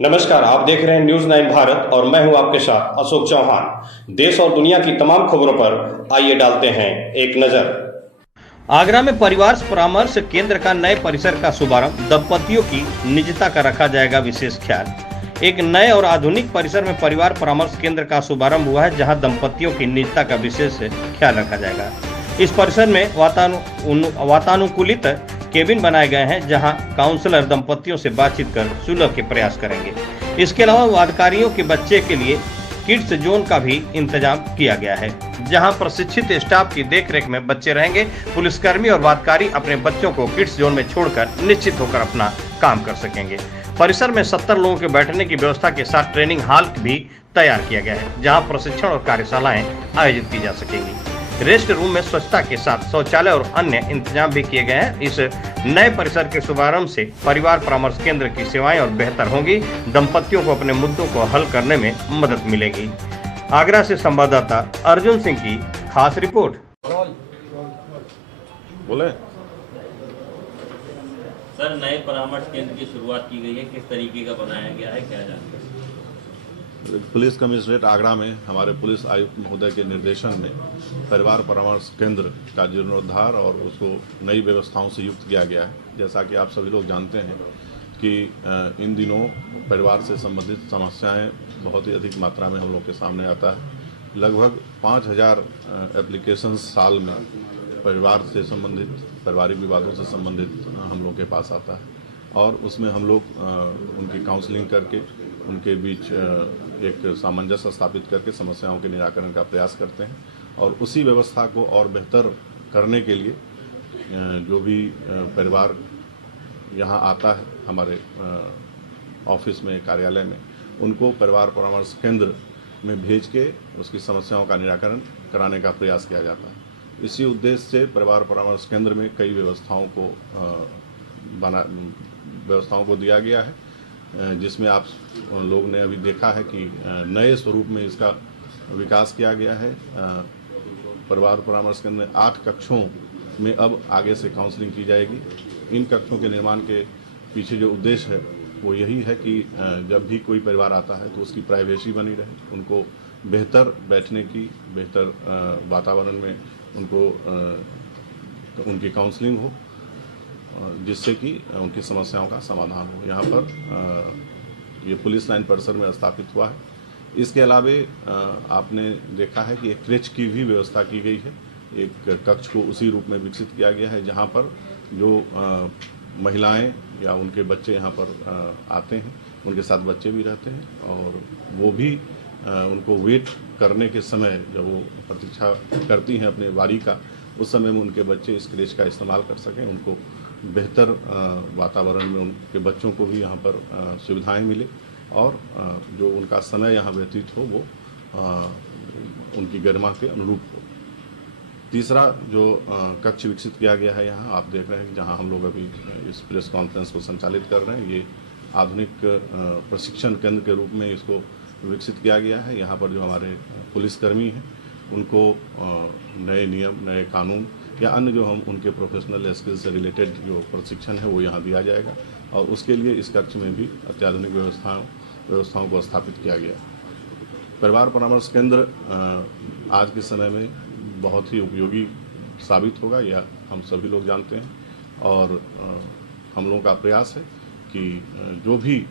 नमस्कार, आप देख रहे हैं न्यूज 9 भारत और मैं हूं आपके साथ अशोक चौहान। देश और दुनिया की तमाम खबरों पर आइए डालते हैं एक नजर। आगरा में परिवार परामर्श केंद्र का नए परिसर का शुभारंभ। दंपतियों की निजता का रखा जाएगा विशेष ख्याल। एक नए और आधुनिक परिसर में परिवार परामर्श केंद्र का शुभारंभ हुआ है, जहां दंपतियों की निजता का विशेष ख्याल रखा जाएगा। इस परिसर में वातानुकूलित केबिन बनाए गए हैं, जहां काउंसलर दंपतियों से बातचीत कर सुलह के प्रयास करेंगे। इसके अलावा वादकारियों के बच्चे के लिए किड्स जोन का भी इंतजाम किया गया है, जहां प्रशिक्षित स्टाफ की देखरेख में बच्चे रहेंगे। पुलिसकर्मी और वादकारी अपने बच्चों को किड्स जोन में छोड़कर निश्चित होकर अपना काम कर सकेंगे। परिसर में 70 लोगों के बैठने की व्यवस्था के साथ ट्रेनिंग हॉल भी तैयार किया गया है, जहां प्रशिक्षण और कार्यशालाएं आयोजित की जा सकेंगी। रेस्ट रूम में स्वच्छता के साथ शौचालय और अन्य इंतजाम भी किए गए हैं। इस नए परिसर के शुभारंभ से परिवार परामर्श केंद्र की सेवाएं और बेहतर होंगी। दंपतियों को अपने मुद्दों को हल करने में मदद मिलेगी। आगरा से संवाददाता अर्जुन सिंह की खास रिपोर्ट। बोले सर, नए परामर्श केंद्र की शुरुआत की गई है, किस तरीके का बनाया गया है, क्या जानते हैं? पुलिस कमिश्नरेट आगरा में हमारे पुलिस आयुक्त महोदय के निर्देशन में परिवार परामर्श केंद्र का जीर्णोद्धार और उसको नई व्यवस्थाओं से युक्त किया गया है। जैसा कि आप सभी लोग जानते हैं कि इन दिनों परिवार से संबंधित समस्याएं बहुत ही अधिक मात्रा में हम लोग के सामने आता है। लगभग 5000 एप्लीकेशंस साल में परिवार से संबंधित, पारिवारिक विवादों से संबंधित हम लोग के पास आता है, और उसमें हम लोग उनकी काउंसलिंग करके उनके बीच एक सामंजस्य स्थापित करके समस्याओं के निराकरण का प्रयास करते हैं। और उसी व्यवस्था को और बेहतर करने के लिए जो भी परिवार यहाँ आता है हमारे ऑफिस में, कार्यालय में, उनको परिवार परामर्श केंद्र में भेज के उसकी समस्याओं का निराकरण कराने का प्रयास किया जाता है। इसी उद्देश्य से परिवार परामर्श केंद्र में कई व्यवस्थाओं को दिया गया है, जिसमें आप लोग ने अभी देखा है कि नए स्वरूप में इसका विकास किया गया है। परिवार परामर्श केंद्र में 8 कक्षों में अब आगे से काउंसलिंग की जाएगी। इन कक्षों के निर्माण के पीछे जो उद्देश्य है वो यही है कि जब भी कोई परिवार आता है तो उसकी प्राइवेसी बनी रहे, उनको बेहतर बैठने की, बेहतर वातावरण में उनको उनकी काउंसलिंग हो, जिससे कि उनकी समस्याओं का समाधान हो। यहाँ पर ये पुलिस लाइन परिसर में स्थापित हुआ है। इसके अलावे आपने देखा है कि एक क्रेच की भी व्यवस्था की गई है। एक कक्ष को उसी रूप में विकसित किया गया है, जहाँ पर जो महिलाएं या उनके बच्चे यहाँ पर आते हैं, उनके साथ बच्चे भी रहते हैं, और वो भी उनको वेट करने के समय जब वो प्रतीक्षा करती हैं अपने बारी का, उस समय में उनके बच्चे इस क्रेच का इस्तेमाल कर सकें, उनको बेहतर वातावरण में उनके बच्चों को भी यहाँ पर सुविधाएं मिले, और जो उनका समय यहाँ व्यतीत हो वो उनकी गरिमा के अनुरूप हो। तीसरा जो कक्ष विकसित किया गया है यहाँ आप देख रहे हैं, जहाँ हम लोग अभी इस प्रेस कॉन्फ्रेंस को संचालित कर रहे हैं, ये आधुनिक प्रशिक्षण केंद्र के रूप में इसको विकसित किया गया है। यहाँ पर जो हमारे पुलिसकर्मी हैं उनको नए नियम, नए कानून या अन्य जो हम उनके प्रोफेशनल स्किल से रिलेटेड जो प्रशिक्षण है वो यहाँ दिया जाएगा, और उसके लिए इस कक्ष में भी अत्याधुनिक व्यवस्थाओं को स्थापित किया गया। परिवार परामर्श केंद्र आज के समय में बहुत ही उपयोगी साबित होगा, यह हम सभी लोग जानते हैं, और हम लोगों का प्रयास है कि जो भी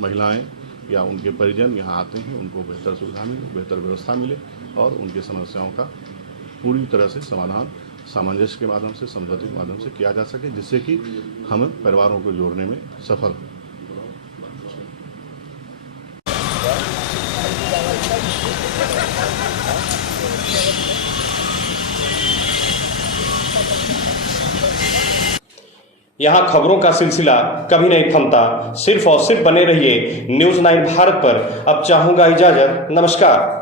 महिलाएं या उनके परिजन यहाँ आते हैं उनको बेहतर सुविधा मिले, बेहतर व्यवस्था मिले, और उनकी समस्याओं का पूरी तरह से समाधान सामंजस्य के माध्यम से, समझौते के माध्यम से किया जा सके, जिससे कि हम परिवारों को जोड़ने में सफल हों। यहाँ खबरों का सिलसिला कभी नहीं थमता। सिर्फ और सिर्फ बने रहिए न्यूज 9 भारत पर। अब चाहूंगा इजाजत। नमस्कार।